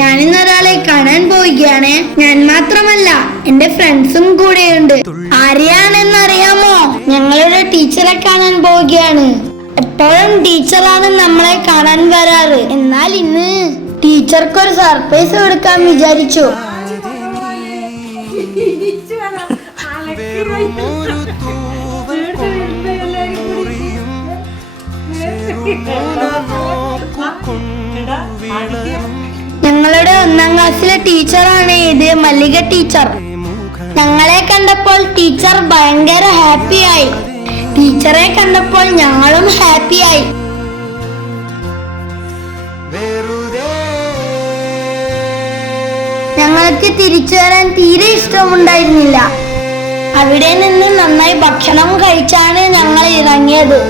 ഞാനിന്ന് ഒരാളെ കാണാൻ പോവുകയാണ്. ഞാൻ മാത്രമല്ല, എന്റെ ഫ്രണ്ട്സും കൂടെയുണ്ട്. ആരെയാണെന്ന് അറിയാമോ? ഞങ്ങളുടെ ടീച്ചറെ കാണാൻ പോവുകയാണ്. എപ്പോഴും ടീച്ചറാണ് നമ്മളെ കാണാൻ വരാറ്. എന്നാൽ ഇന്ന് ടീച്ചർക്ക് ഒരു സർപ്രൈസ് കൊടുക്കാൻ വിചാരിച്ചു. ഞങ്ങളുടെ 1ാം ക്ലാസ്സിലെ ടീച്ചറാണ് ഇത്, മല്ലിക ടീച്ചർ. ഞങ്ങളെ കണ്ടപ്പോൾ ടീച്ചർ ഭയങ്കര ഹാപ്പിയായി. ടീച്ചറെ കണ്ടപ്പോൾ ഞങ്ങളും ഹാപ്പിയായി. ഞങ്ങൾക്ക് തിരിച്ചു വരാൻ തീരെ ഇഷ്ടമുണ്ടായിരുന്നില്ല. അവിടെ നിന്ന് നന്നായി ഭക്ഷണം കഴിച്ചാണ് ഞങ്ങൾ ഇറങ്ങിയത്.